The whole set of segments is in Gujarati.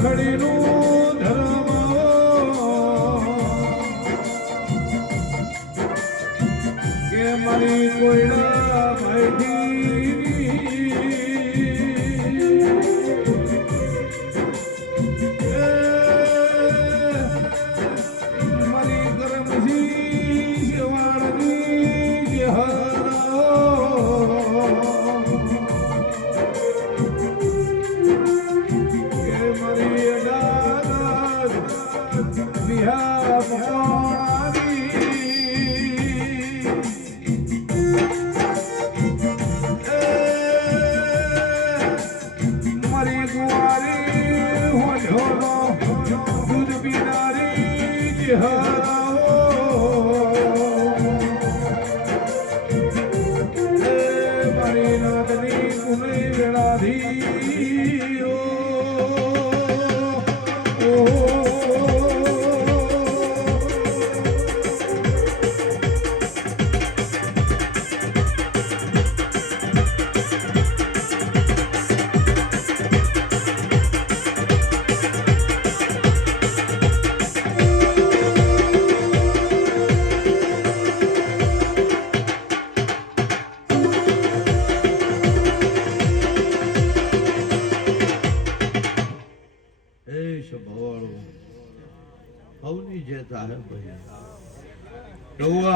હળીનું ધર્મ કે મારી કોઈના ભાઈથી મારી ગરમથી શેવાળની મારી ગુવારી હોજો દૂધ પીનારી મારી નાતની કુણી વેળાધી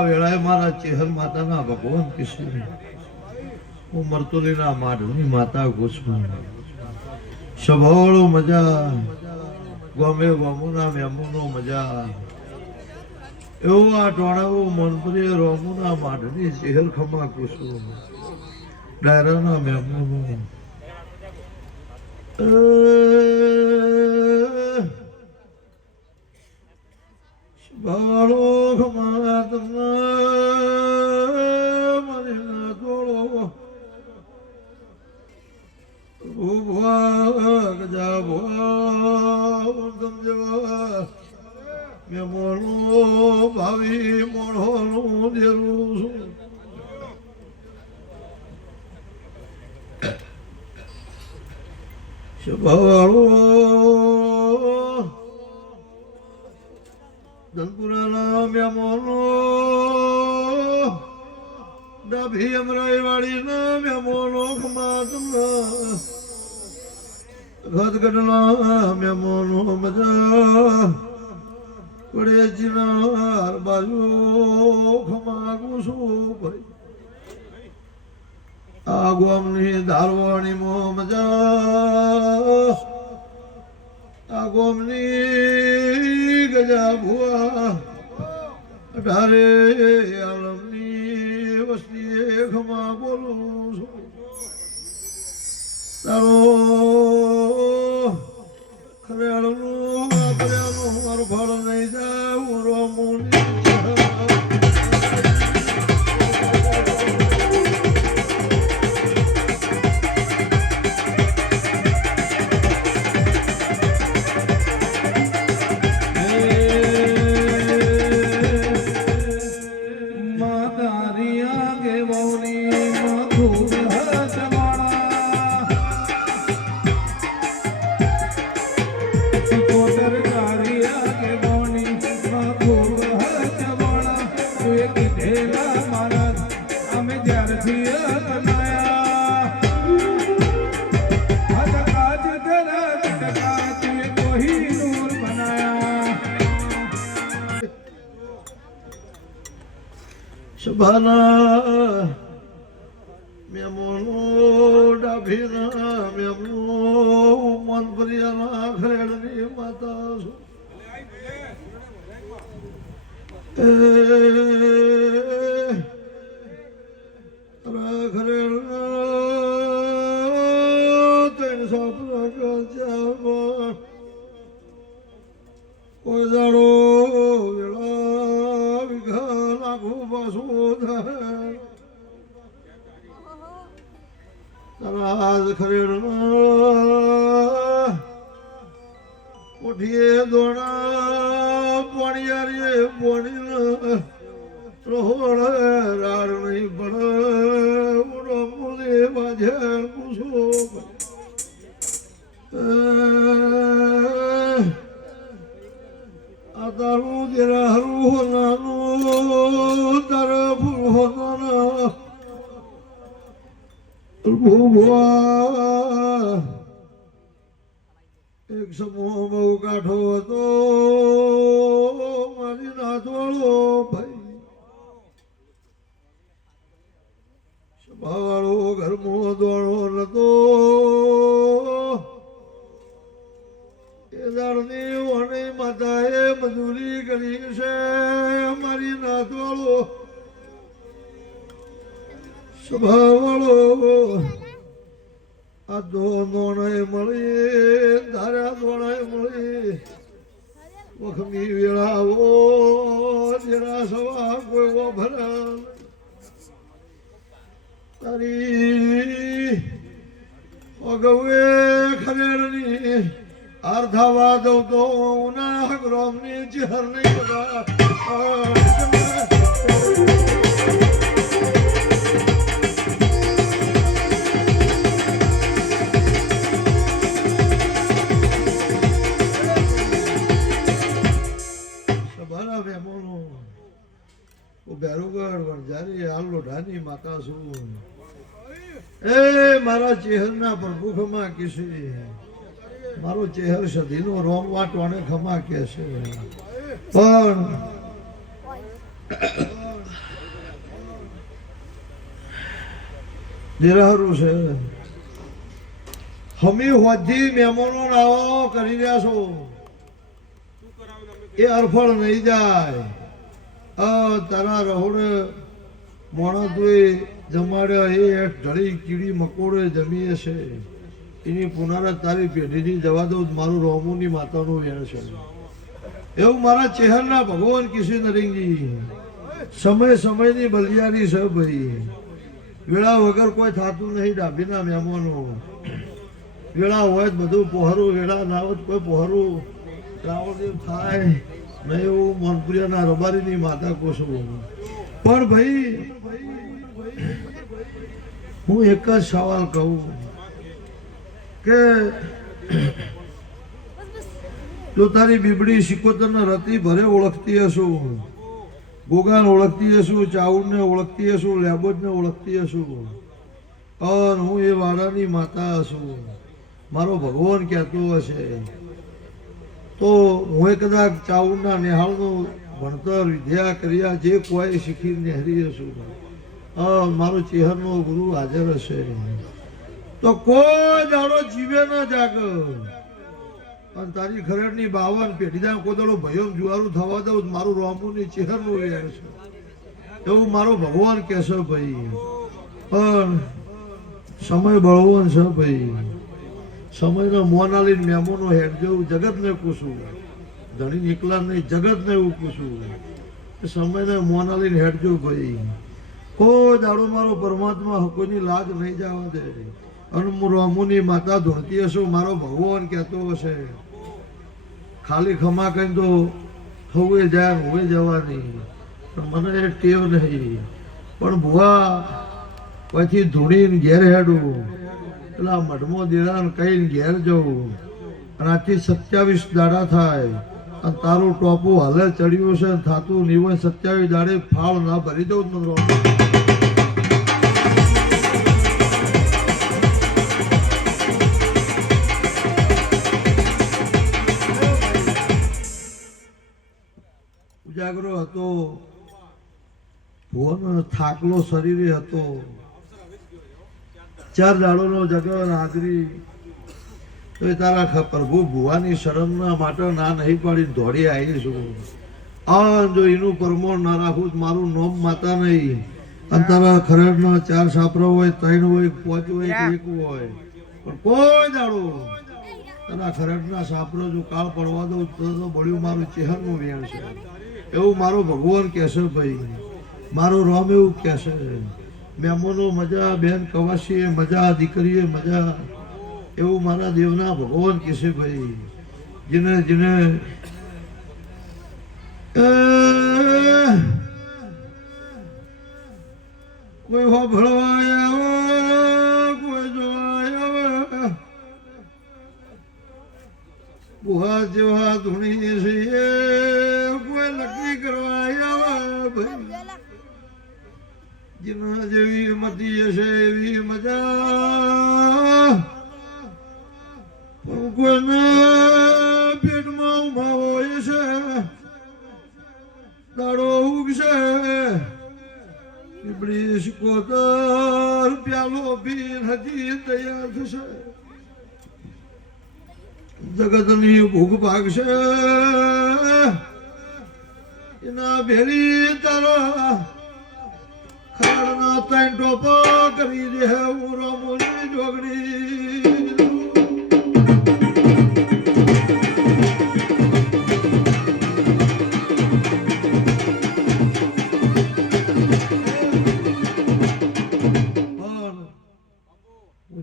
વેળાએ મારા ચેહર માતાના ભગવાન કિશોર હું મરતુલીના માઢની માતા ગોસ્વામી સભોળો મજા ગમે ગમુના મેમુનો મજા એવું આ ટોણાવું મનપ્રિય રોમુના માઢની ચેહર ખમા કુસુમ ડાયરાના મેમુનો બાળો ખમાતના મને તોળો ભૂભા ગજા ભૂ સમજવા મેં મોણો ભાવી મોણોનું દેરું છું બાળો ધનપુરાના મેમોનો ડાભી અમરાઈ વાળીના મેમોનો ખમાતના ઘટઘટના મેમોનો મજા પડે ચિનાર બાજુ ખમાગું શું ભાઈ આ ગોમની ધારવાણી મો મજા આ ગોમની ગજા ભુવા અઢારે આલમની વસ્તીએ ખમા બોલું છું તારો ખરેડનું વાપર્યાનું મારું ફળ નહીં જાય રોમુની Subhana Memono Dabhina Memono Manpriyana Kharani Matasu Rakharana Ten Sapraka Java Kozaro Vila Vighana Kubasudha Taraz Kharana Uthie Dona Paniare Ponina Rohora Rarani Bada Uramule Vajan Kusoba તારું જરા હરું નાનું તારા ભૂના ભૂવા એક સમૂહ બહુ કાઠો હતો મારી નાથવાળો ભાઈ સભાવાળો ઘરમાં દોડો નતો એ દાડની વણી માતાએ મજૂરી કરી છે મારી નાથવાળો સભાવાળો આ દોણે મળી ધારા દોણે મળી વખમી વેળાવો જરા સવા કોઈ ભરા તારી અગવે ખરેડની અર્ધાવા દઉં તો ઉના ગ્રામની ચહેર નહીં બધા વરજારી માતા છું એ મારા ચહેરના પ્રભુખમાં કિસી મારો ચહેર સદીનો રોમ વાટવાને ખમા કે છે પણ નિરારું છે હમી હોજી મહેમાનો આવો કરી રહ્યા છો એ અરફળ નહીં જાય તારા રહોડે મોણસોએ જમાડ્યા એ ઢળી કીડી મકોડે જમીએ છે એની પુનરાત તારી પેઢીથી જવા દઉં મારું રોમુની માતાનું વેણ છે એવું મારા ચહેરના ભગવાન કિશી નરિંગજી સમય સમયની બલિયારી છે ભાઈ વેળા વગર કોઈ થતું નહીં ડાભીના મહેમાનો વેળા હોય બધું પહોરું વેળા ના હોય કોઈ પહોરું રાવણદેવ થાય નહીં એવું મોનપુરિયાના રબારીની માતા કોશું પણ ભાઈ હું એક જ સવાલ કહું કે જો તારી બીબડી સિકોતરને રતી ભરે ઓળખતી હશું ગોગાને ઓળખતી હશું ચાઉડને ઓળખતી હશું લેબોજને ઓળખતી હશું અને હું એ વાડાની માતા હશું મારો ભગવાન કહેતો હશે તો હું કદાચ ચાઉડના નિહાળનું ભણતર વિદ્યા કર્યા જે કોઈ શીખી નહેરી હશું મારો ચહેરનો ગુરુ હાજર હશે તો કોઈ દાડો જીવે ન જાગ અને તારી ખરેડની 52 પેઢી કોઈ દાડો ભયમ જુવારું થવા દઉં મારું રોમુની ચહેરનું વેણ છે એવું મારો ભગવાન કહેશે ભાઈ પણ સમય બળવાન છે ભાઈ સમયનો મોનાલી મહેમાનો હેડ જેવું જગતને પૂછું ધણી નીકળા નહીં જગતને એવું પૂછું સમયને મોનાલી હેડ જેવું ભાઈ કોઈ દાડો મારો પરમાત્મા કોઈની લાજ નહીં જવા દે અને હું રોમુની માતા ધૂણતી હશું મારો ભગવાન કહેતો હશે ખાલી ખમા કઈ તો હવે જાય હવે જવાની પણ મને એ ટેવ નહીં પણ ભુવા પછી ધૂણીને ઘેર હેડું પેલા મઢમો દેરાને કહીને ઘેર જવું અને આથી 27 દાડા થાય અને તારું ટોપું હાલે ચડ્યું છે થાતું નહીં હોય 27 દાડે ફાળ ના ભરી દઉં મને ઉજાગરો હતો ભુવનો થાકલો શરીરે હતો 4 દાડોનો જગો હાજરી તો તારા પ્રભુ ભુવાની શરમના માટે ના નહીં પાડીને દોડી આવી છું જો એનું પરમોણ ના રાખું મારું નોમ માતા નહીં અને તારા ખરેડના 4 સાપરા હોય 3 હોય 5 હોય 1 હોય પણ કોઈ દાડો તારા ખરેડના સાપરો જો કાળ પડવા દઉં તો બળ્યું મારું ચહેરનું વેણ છે એવું મારો ભગવાન કહેશે ભાઈ મારો રોમ એવું કહેશે મહેમાનો મજા બેન કવાસીએ મજા દીકરીએ મજા એવું મારા દેવના ભગવાન કહેશે ભાઈ જેને જેને કોઈ હોભળવાય આવે કોઈ જોવાય આવે બુહા જેવા ધૂણી છે ભાઈ જેના જેવી મતી હશે એવી મજા કોઈના પેટમાં ઉમાવો છે દાડો ઉગશે પીપળી શિકોતર પ્યાલો પીર હજી તૈયાર થશે જગતની ભૂખ ભાગશે એના ભેરી તારા ખાડના ત્રણ ટોપો કરી દે હું રમોની જોગડી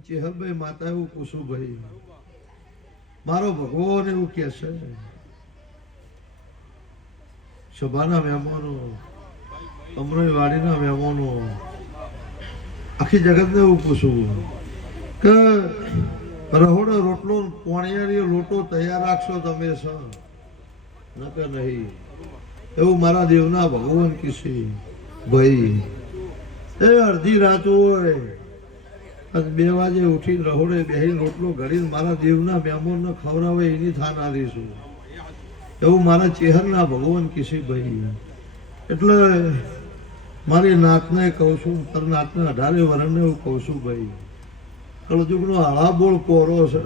ચેહરભાઈ માતા એવું પૂછું ભાઈ મારો ભગવાન એવું કે છે સભાના મહેમાનો અમરોઈ વાડીના મહેમાનો આખી જગતને એવું પૂછું કે રહોડો રોટલો પોણિયારી લોટો તૈયાર રાખશો તમે છો નકર નહીં એવું મારા દેવના ભગવાન કીશે ભાઈ એ અડધી રાત હોય 2 વાગે ઉઠીને રહોડે બેહીને રોટલો ઘડીને મારા દેવના મહેમાનને ખવડાવે એની થાન આવીશું એવું મારા ચેહરના ભગવાન કીશે ભાઈ એટલે મારી નાતને કહું છું પર નાતને 18 વર્ષને એવું કહું છું ભાઈ કળજુગનો હળાબોળ કોરો છે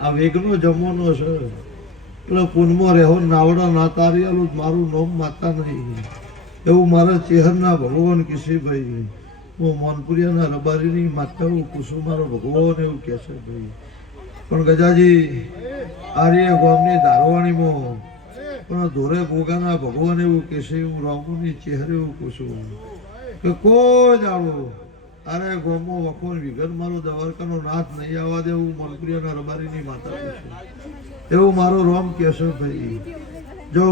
આ વેગનો જમવાનો છે એટલે પૂનમાં રહેવો નાવડા ના તારિયાલું મારું નામ માતા નહીં એવું મારા ચેહરના ભગવાન કીશે ભાઈ હું મોનપુરિયાના રબારીની માતા હું પૂછું મારો ભગવાન એવું કહે છે ભાઈ પણ ગજાજી આર્ય ગામની ધારવાણીમાં પણ ધોરે ભોગાના ભગવાન એવું કહેશે હું રામુની ચહેરે એવું પૂછું કે કોઈ જાણો અરે ગોમો વખો વિગત મારો દ્વારકાનો નાથ નહીં આવવા દે હું મોનપુરિયાના રબારીની માતા પૂછું એવું મારો રામ કહેશે ભાઈ જો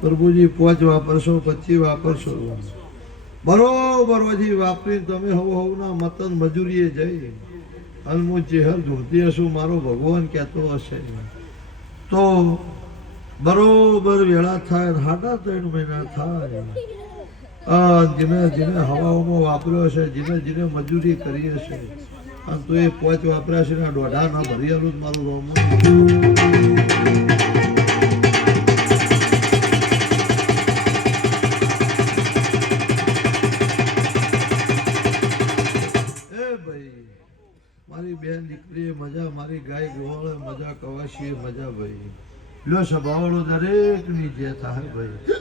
પ્રભુજી 5 વાપરશો 25 વાપરશો બરોબર હજી વાપરી તમે હવના મતન મજૂરીએ જઈ અને હું ચહેર ઢૂંઢતી હશું મારો ભગવાન કહેતો હશે તો બરોબર વેળા થાય 3.5 મહિના થાય જેને જેને હવાઓમાં વાપર્યો હશે જેને મજૂરી કરી હશે અને તો એ 5 વાપર્યા છે ને 1.5 ના ભરિયાલું જ મારું રોમ મારી બેન દીકરી મજા મારી ગાય ગોવાળે મજા કવાશીએ મજા ભાઈ લો સભાવાળો દરેક ની જે થાય ભાઈ